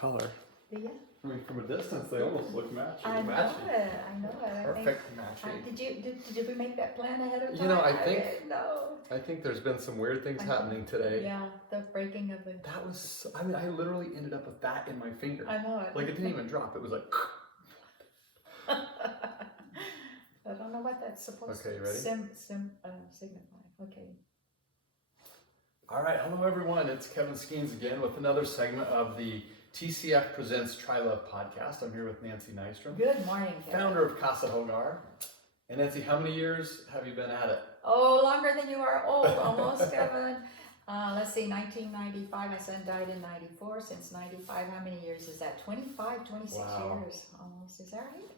color. Do you? I mean, from a distance, they almost look matching. I know it. I know it. Perfect I matching. think, did we make that plan ahead of time? You know, I think- didn't know. I think there's been some weird things I happening today. Yeah, the breaking of the. That was, I mean, I literally ended up with that in my finger. I know it. Like, it didn't even drop. It was like, I don't know what that's supposed Okay, to you ready? signify. Okay. all right. Hello, everyone. It's Kevin Skeens again with another segment of the TCF Presents Try Love podcast. I'm here with Nancy Nystrom, Good morning, Kevin. founder of Casa Hogar. And Nancy, how many years have you been at it? Oh, longer than you are old, almost, Kevin. Let's see, 1995. My son died in 94. Since 95, how many years is that? 25, 26 Wow. years almost. Is that right?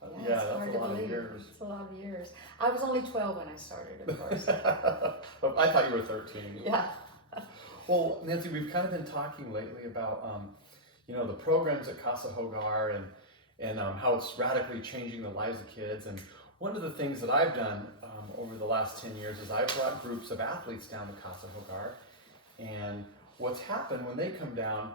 Yeah, it's that's hard a to lot of believe. years. It's a lot of years. I was only 12 when I started, of course. I thought you were 13. Yeah. Well, Nancy, we've kind of been talking lately about, the programs at Casa Hogar and how it's radically changing the lives of kids. And one of the things that I've done over the last 10 years is I've brought groups of athletes down to Casa Hogar. And what's happened when they come down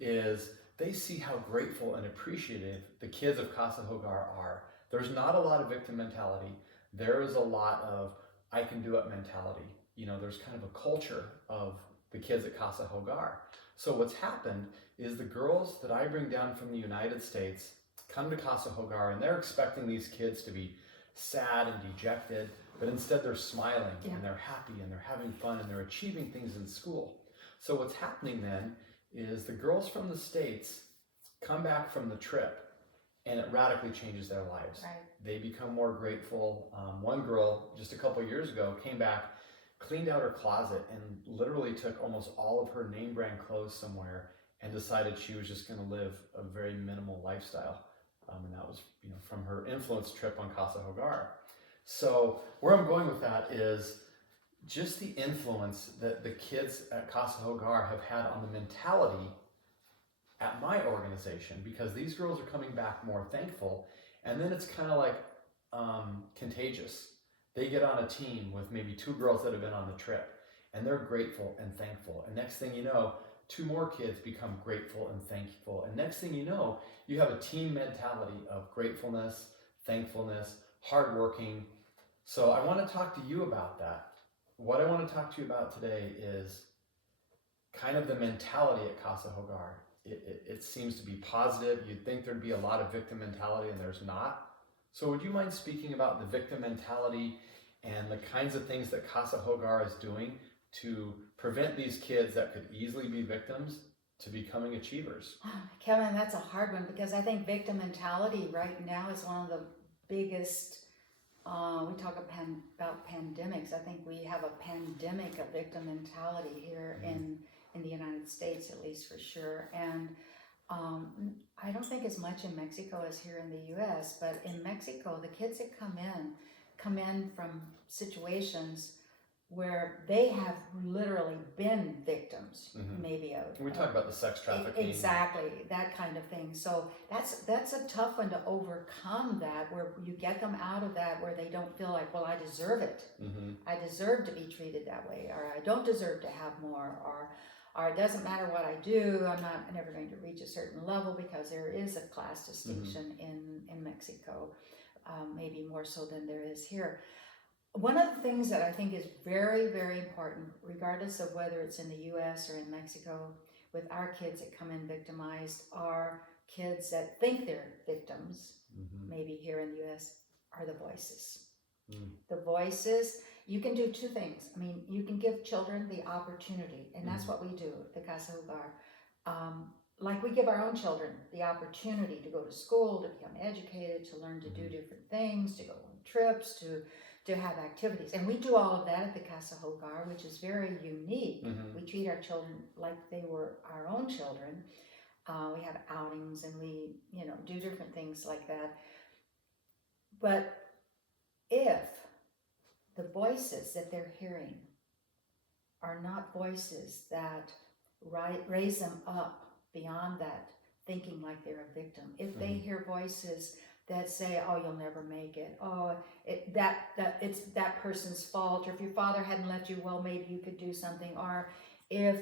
is they see how grateful and appreciative the kids of Casa Hogar are. There's not a lot of victim mentality. There is a lot of I can do it mentality. There's kind of a culture of the kids at Casa Hogar. So what's happened is the girls that I bring down from the United States come to Casa Hogar and they're expecting these kids to be sad and dejected, but instead they're smiling and they're happy and they're having fun and they're achieving things in school. So what's happening then is the girls from the States come back from the trip and it radically changes their lives. Right. They become more grateful. One girl just a couple of years ago came back, cleaned out her closet and literally took almost all of her name brand clothes somewhere and decided she was just going to live a very minimal lifestyle. And that was, from her influence trip on Casa Hogar. So where I'm going with that is just the influence that the kids at Casa Hogar have had on the mentality at my organization, because these girls are coming back more thankful. And then it's kind of like contagious. They get on a team with maybe two girls that have been on the trip and they're grateful and thankful. And next thing you know, two more kids become grateful and thankful. And next thing you know, you have a team mentality of gratefulness, thankfulness, hardworking. So I want to talk to you about that. What I want to talk to you about today is kind of the mentality at Casa Hogar. It seems to be positive. You'd think there'd be a lot of victim mentality and there's not. So would you mind speaking about the victim mentality and the kinds of things that Casa Hogar is doing to prevent these kids that could easily be victims to becoming achievers? Kevin, that's a hard one because I think victim mentality right now is one of the biggest. We talk about pandemics. I think we have a pandemic of victim mentality here in the United States, at least for sure. And I don't think as much in Mexico as here in the U.S., but in Mexico, the kids that come in from situations where they have literally been victims, maybe of. We talk about the sex trafficking. Exactly, that kind of thing. So that's a tough one to overcome, that where you get them out of that where they don't feel like, well, I deserve it. I deserve to be treated that way, or I don't deserve to have more, or it doesn't matter what I do, I'm never going to reach a certain level, because there is a class distinction in Mexico, maybe more so than there is here. One of the things that I think is very, very important, regardless of whether it's in the U.S. or in Mexico, with our kids that come in victimized, are kids that think they're victims, maybe here in the U.S., are the voices. The voices, you can do two things. I mean, you can give children the opportunity, and that's what we do at the Casa Hogar. Like we give our own children the opportunity to go to school, to become educated, to learn to do different things, to go on trips, to have activities. And we do all of that at the Casa Hogar, which is very unique. We treat our children like they were our own children. We have outings and we, do different things like that. But if the voices that they're hearing are not voices that raise them up beyond that, thinking like they're a victim, if they hear voices that say, oh, you'll never make it, oh, that it's that person's fault, or if your father hadn't left you, well, maybe you could do something, or if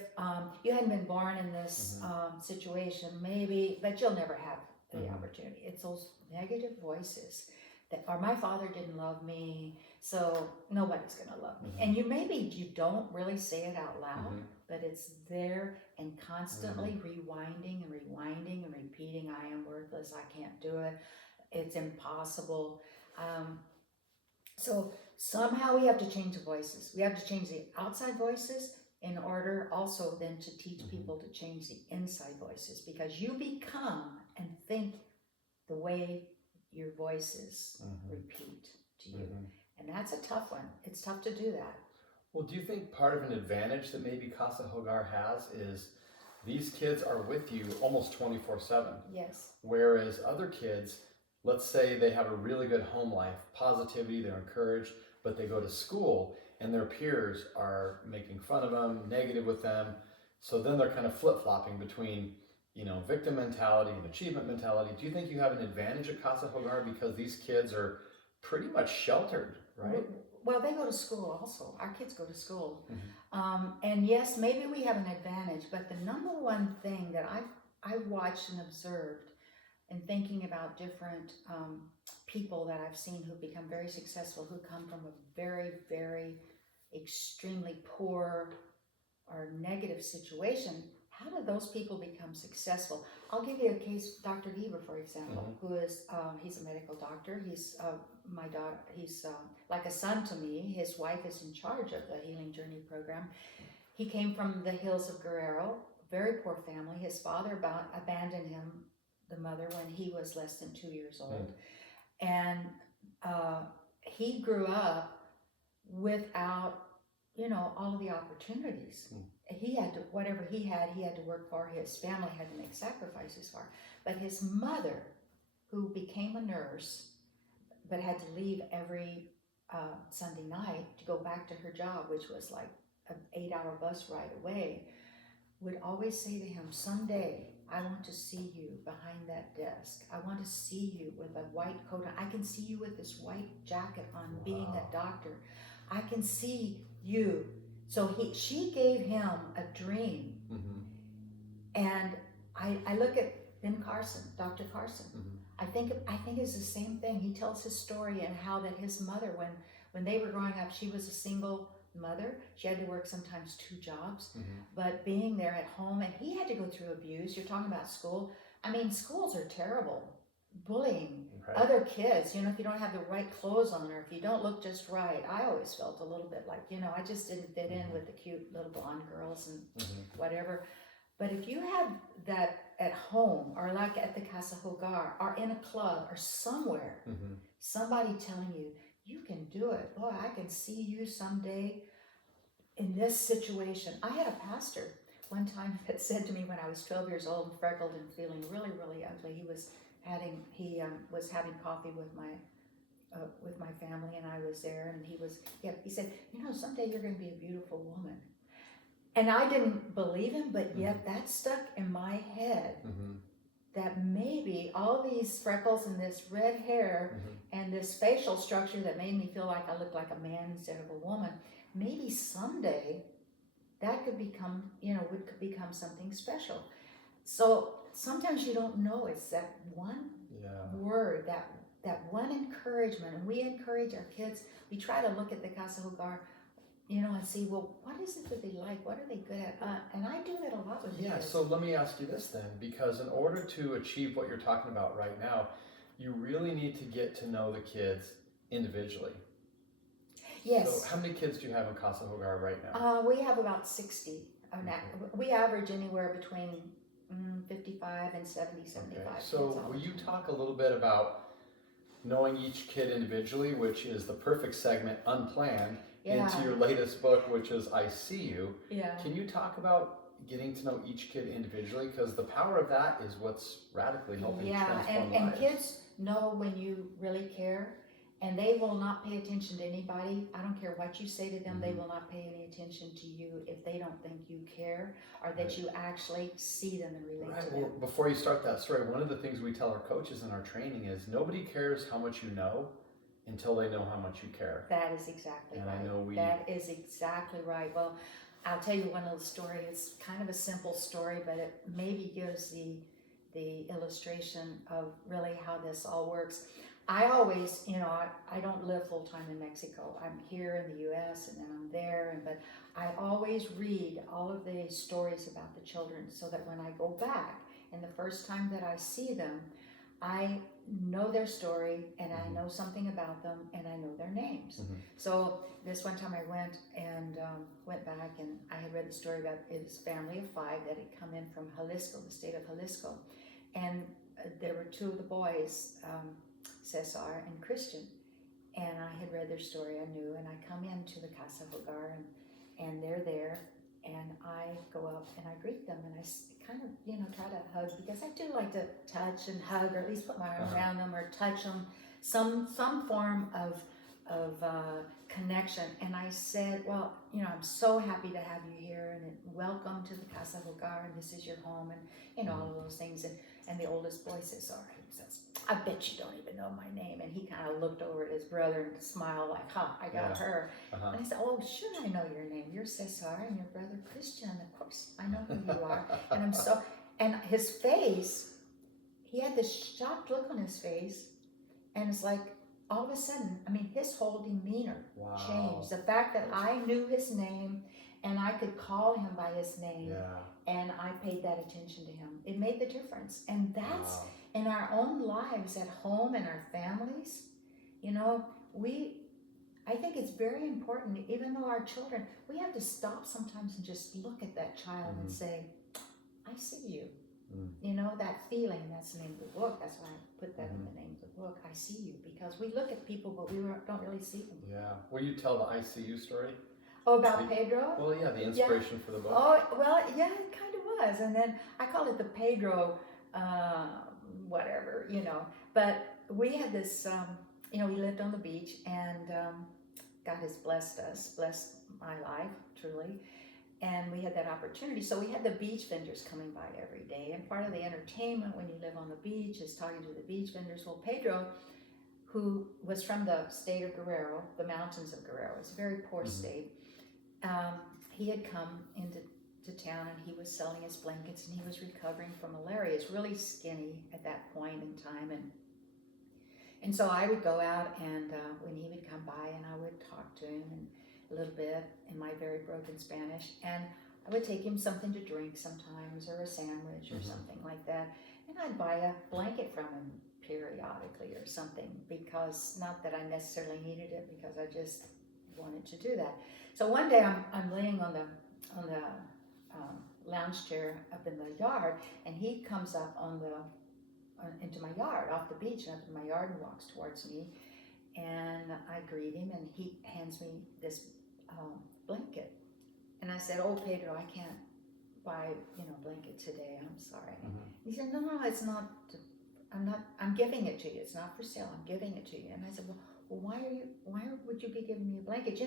you hadn't been born in this situation, maybe, but you'll never have the opportunity. It's those negative voices that, or my father didn't love me, so nobody's gonna love me. And you don't really say it out loud, but it's there and constantly rewinding and rewinding and repeating, I am worthless, I can't do it, it's impossible. So somehow we have to change the voices. We have to change the outside voices in order also then to teach people to change the inside voices, because you become and think the way your voices repeat to you. And that's a tough one. It's tough to do that. Well, do you think part of an advantage that maybe Casa Hogar has is these kids are with you almost 24/7? Yes. Whereas other kids, let's say they have a really good home life, positivity, they're encouraged, but they go to school and their peers are making fun of them, negative with them. So then they're kind of flip-flopping between, victim mentality and achievement mentality. Do you think you have an advantage at Casa Hogar because these kids are pretty much sheltered, right? Well, they go to school also. Our kids go to school. And yes, maybe we have an advantage, but the number one thing that I've watched and observed in thinking about different people that I've seen who become very successful, who come from a very, very extremely poor or negative situation, how do those people become successful? I'll give you a case, Dr. Deaver, for example, who is, he's a medical doctor. He's my daughter, he's like a son to me. His wife is in charge of the Healing Journey program. He came from the hills of Guerrero, very poor family. His father abandoned him, the mother, when he was less than 2 years old. And he grew up without, all of the opportunities. He had to, whatever he had to work for. His family had to make sacrifices for. But his mother, who became a nurse, but had to leave every Sunday night to go back to her job, which was like an 8-hour bus ride away, would always say to him, someday I want to see you behind that desk. I want to see you with a white coat on. I can see you with this white jacket on, being a doctor. I can see you. So she gave him a dream. And I look at Ben Carson, Dr. Carson. I think it's the same thing. He tells his story and how that his mother, when they were growing up, she was a single mother. She had to work sometimes 2 jobs, but being there at home, and he had to go through abuse. You're talking about school. I mean, schools are terrible. Bullying, other kids, if you don't have the right clothes on, or if you don't look just right. I always felt a little bit like, I just didn't fit in with the cute little blonde girls and whatever. But if you have that at home, or like at the Casa Hogar, or in a club, or somewhere, somebody telling you, you can do it. Boy, I can see you someday in this situation. I had a pastor one time that said to me when I was 12 years old and freckled and feeling really, really ugly. He was having coffee with my family, and I was there, and he said, someday you're going to be a beautiful woman. And I didn't believe him, but yet that stuck in my head. That maybe all these freckles and this red hair and this facial structure that made me feel like I looked like a man instead of a woman, maybe someday that could become, could become something special. So sometimes you don't know. It's that one word, that one encouragement. And we encourage our kids. We try to look at the Casa Hogar, and see, well, what is it that they like? What are they good at? And I do that a lot with kids. So let me ask you this then, because in order to achieve what you're talking about right now, you really need to get to know the kids individually. Yes. So how many kids do you have in Casa Hogar right now? We have about 60. We average anywhere between 55 and 70, 75. So will you talk a little bit about knowing each kid individually, which is the perfect segment, Unplanned, into your latest book, which is I See You. Can you talk about getting to know each kid individually? Because the power of that is what's radically helping transform lives. And kids know when you really care, and they will not pay attention to anybody. I don't care what you say to them, they will not pay any attention to you if they don't think you care, or that you actually see them and relate to them. Well, before you start that story, one of the things we tell our coaches in our training is nobody cares how much you know until they know how much you care. That is exactly right. I know that is exactly right. Well, I'll tell you one little story. It's kind of a simple story, but it maybe gives the illustration of really how this all works. I always, I don't live full time in Mexico. I'm here in the U.S. and then I'm there, but I always read all of the stories about the children so that when I go back and the first time that I see them, I know their story and I know something about them and I know their names. So this one time I went back and I had read the story about his family of 5 that had come in from Jalisco, the state of Jalisco, and there were 2 of the boys, Cesar and Christian, and I had read their story. I knew, and I come into the Casa Hogar and they're there, and I go up and I greet them and I kind of try to hug, because I do like to touch and hug, or at least put my arm around them or touch them, some form of connection. And I said, well, I'm so happy to have you here, and welcome to the Casa Hogar, and this is your home, and all of those things. And the oldest boy says, all right, he says, I bet you don't even know my name. And he kind of looked over at his brother and smiled like, I got her. And I said, oh, should I know your name? You're Cesar, and your brother Christian. Of course, I know who you are. And his face, he had this shocked look on his face, and it's like, all of a sudden, his whole demeanor changed. The fact that I knew his name and I could call him by his name, and I paid that attention to him, it made the difference. And that's in our own lives at home and our families. I think it's very important, even though our children, we have to stop sometimes and just look at that child and say, I see you. That feeling, that's the name of the book. That's why I put that in the name of the book. I see you, because we look at people, but we don't really see them. Yeah. Will you tell the I see you story? Oh, about Pedro? Well, yeah, the inspiration for the book. Oh, well, yeah, it kind of was. And then I call it the Pedro, whatever, But we had this, we lived on the beach, and God has blessed my life, truly. And we had that opportunity. So we had the beach vendors coming by every day. And part of the entertainment when you live on the beach is talking to the beach vendors. Well, Pedro, who was from the state of Guerrero, the mountains of Guerrero, it's a very poor state. He had come into town, and he was selling his blankets, and he was recovering from malaria. He's really skinny at that point in time. And so I would go out, and when he would come by, and I would talk to him a little bit in my very broken Spanish, and I would take him something to drink sometimes, or a sandwich or something like that, and I'd buy a blanket from him periodically or something, because not that I necessarily needed it, because I just wanted to do that. So one day I'm laying on the lounge chair up in the yard, and he comes up into my yard, off the beach, and up in my yard, and walks towards me. And I greet him, and he hands me this blanket. And I said, oh, Pedro, I can't buy, blanket today. I'm sorry. He said, no, it's not. I'm giving it to you. It's not for sale. I'm giving it to you. And I said, well, why would you be giving me a blanket?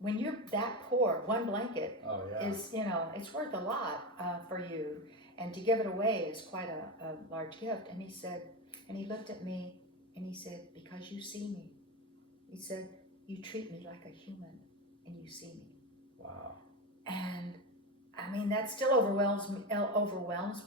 When you're that poor, one blanket is, it's worth a lot for you. And to give it away is quite a large gift. And he said, and he looked at me, and he said, because you see me. He said, you treat me like a human, and you see me. Wow. And that still overwhelms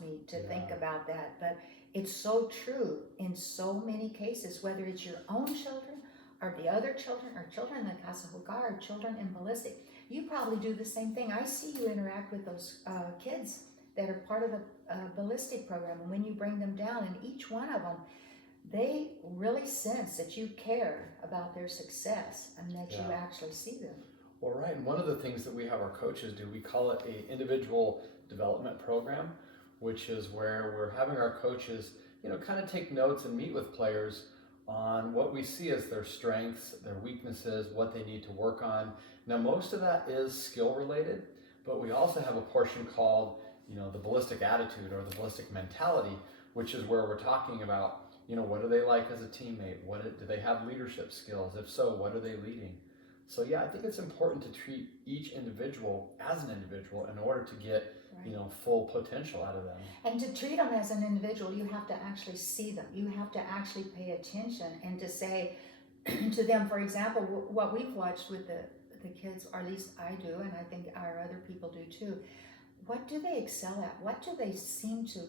me to think about that. But it's so true in so many cases, whether it's your own children or the other children, or children in the Casa Hogar, or children in Ballistic. You probably do the same thing. I see you interact with those kids that are part of the Ballistic program, and when you bring them down, and each one of them, they really sense that you care about their success and that you actually see them. Well, right. And one of the things that we have our coaches do, we call it a individual development program, which is where we're having our coaches, kind of take notes and meet with players on what we see as their strengths, their weaknesses, what they need to work on. Now, most of that is skill related, but we also have a portion called, the ballistic attitude or the ballistic mentality, which is where we're talking about, what do they like as a teammate? Do they have leadership skills? If so, what are they leading? So yeah, I think it's important to treat each individual as an individual in order to get, full potential out of them. And to treat them as an individual, you have to actually see them. You have to actually pay attention and to say to them, for example, what we've watched with the kids, or at least I do, and I think our other people do too, what do they excel at? What do they seem to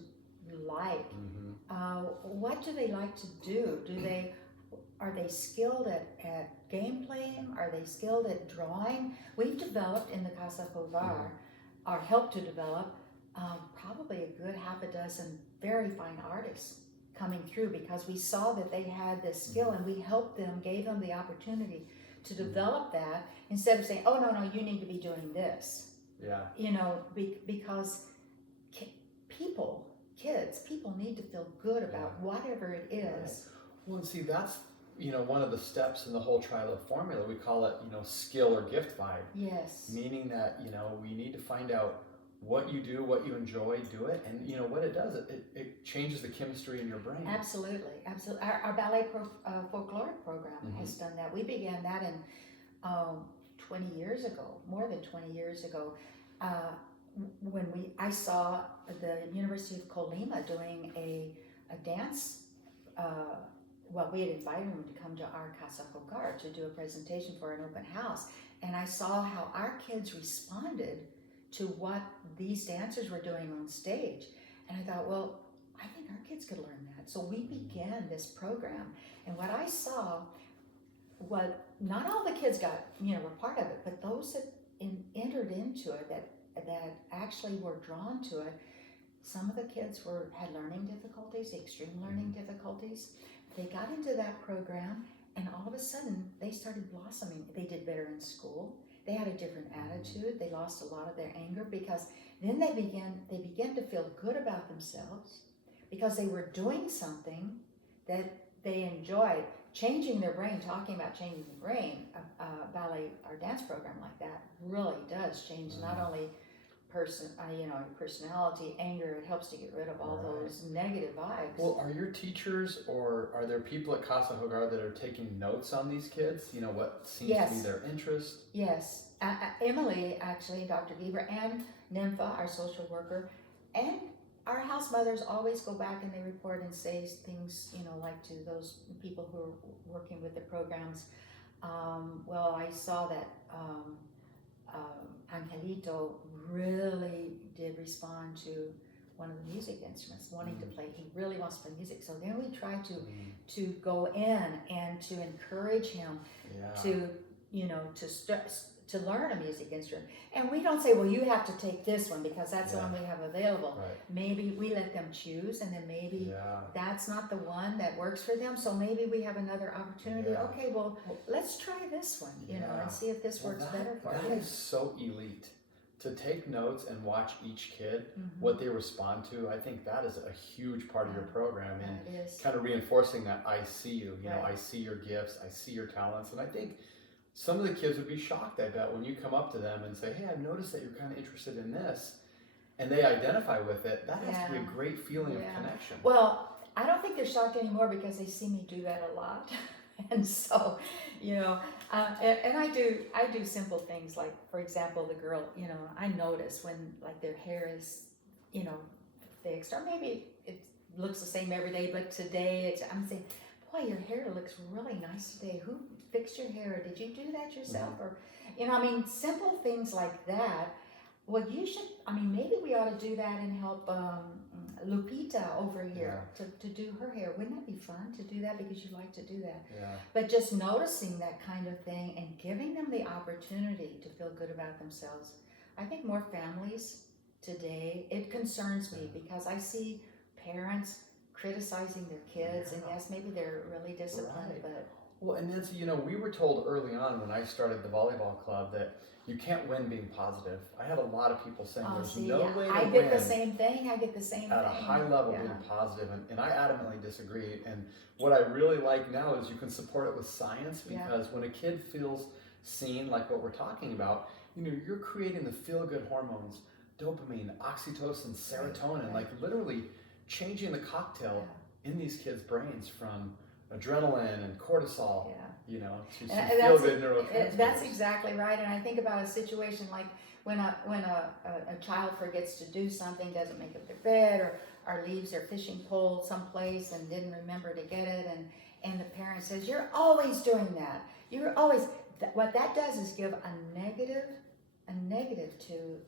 like? What do they like to do? Are they skilled at game playing? Are they skilled at drawing? We've developed in the Casa Hogar, or helped to develop, probably a good half a dozen very fine artists coming through, because we saw that they had this skill, and we helped them, gave them the opportunity to develop that, instead of saying, oh, no, you need to be doing this. Yeah. You know, because people need to feel good about whatever it is. Right. Well, and see, that's, one of the steps in the whole Trilo formula. We call it, skill or gift vibe. Yes. Meaning that, we need to find out what you do, what you enjoy, do it. And, what it does, it changes the chemistry in your brain. Absolutely. Our ballet folkloric program has done that. We began that in 20 years ago, more than 20 years ago. When I saw the University of Colima doing a dance, we had invited them to come to our Casa Hogar to do a presentation for an open house, and I saw how our kids responded to what these dancers were doing on stage, and I thought, well, I think our kids could learn that. So we began this program, and what I saw, not all the kids got, were part of it, but those that entered into it, that actually were drawn to it. Some of the kids had learning difficulties, extreme learning difficulties. They got into that program, and all of a sudden they started blossoming. They did better in school. They had a different attitude. They lost a lot of their anger, because then they began to feel good about themselves, because they were doing something that they enjoyed. Changing their brain, talking about changing the brain, ballet or dance program like that really does change not only personality, anger. It helps to get rid of all those negative vibes. Well, are your teachers, or are there people at Casa Hogar that are taking notes on these kids? What seems to be their interest? Yes. Emily, actually, Dr. Geber, and Nympha, our social worker, and our house mothers always go back and they report and say things, like to those people who are working with the programs. I saw that Angelito really did respond to one of the music instruments, wanting to play. He really wants to play music. So then we try to go in and to encourage him to learn a music instrument. And we don't say, well, you have to take this one because that's the one we have available. Right. Maybe we let them choose, and then maybe that's not the one that works for them. So maybe we have another opportunity. Yeah. Okay, well, let's try this one, and see if this works better for you. That is so elite. To take notes and watch each kid, what they respond to. I think that is a huge part of your program, and kind of reinforcing that I see you, I see your gifts, I see your talents. And I think some of the kids would be shocked, I bet, when you come up to them and say, hey, I've noticed that you're kind of interested in this, and they identify with it. That has to be a great feeling of connection. Well, I don't think they're shocked anymore, because they see me do that a lot. And so, and I do simple things, like, for example, the girl, I notice when, like, their hair is, fixed, or maybe it looks the same every day, but today I'm saying, boy, your hair looks really nice today. Who fixed your hair? Did you do that yourself? Or, simple things like that. Well, maybe we ought to do that and help Lupita over here to do her hair. Wouldn't that be fun to do that, because you like to do that? Yeah. But just noticing that kind of thing and giving them the opportunity to feel good about themselves. I think more families today, it concerns me, because I see parents criticizing their kids, and yes, maybe they're really disciplined, but... Well, and Nancy, we were told early on when I started the volleyball club that you can't win being positive. I had a lot of people saying there's no way to win. I get the same thing. At a high level being positive, and I adamantly disagree. And what I really like now is you can support it with science, because when a kid feels seen, like what we're talking about, you're creating the feel-good hormones, dopamine, oxytocin, serotonin, like literally changing the cocktail in these kids' brains from adrenaline and cortisol, to some feel-good neurotransmitters. That's exactly right. And I think about a situation like when a child forgets to do something, doesn't make up their bed, or leaves their fishing pole someplace and didn't remember to get it, and the parent says, you're always doing that. what that does is give a negative to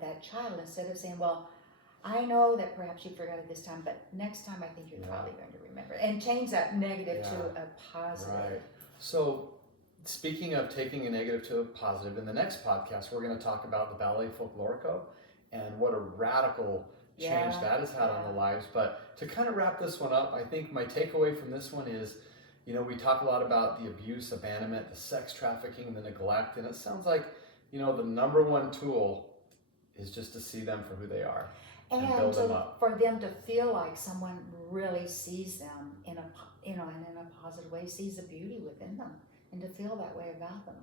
that child, instead of saying, well, I know that perhaps you forgot it this time, but next time I think you're probably going to remember it, and change that negative to a positive. Right. So, speaking of taking a negative to a positive, in the next podcast, we're going to talk about the Ballet Folklorico and what a radical change that has had on the lives. But to kind of wrap this one up, I think my takeaway from this one is, you know, we talk a lot about the abuse, abandonment, the sex trafficking, the neglect, and it sounds like, you know, the number one tool is just to see them for who they are and build them up. For them to feel like someone really sees them in a positive way, sees the beauty within them, and to feel that way about them.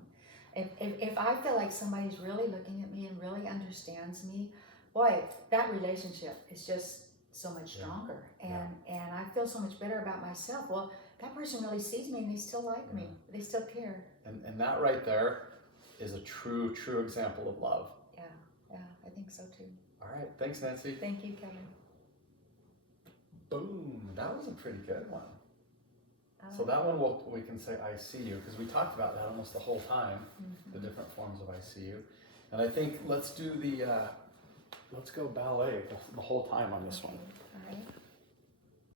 If I feel like somebody's really looking at me and really understands me, boy, that relationship is just so much stronger, and I feel so much better about myself. Well, that person really sees me and they still like me, they still care. And that right there is a true example of love. Yeah, I think so too. All right, thanks, Nancy. Thank you, Kevin. Boom, that was a pretty good one. So that one we can say I see you, because we talked about that almost the whole time, the different forms of I see you. And I think let's do let's go ballet the whole time on this one. All right.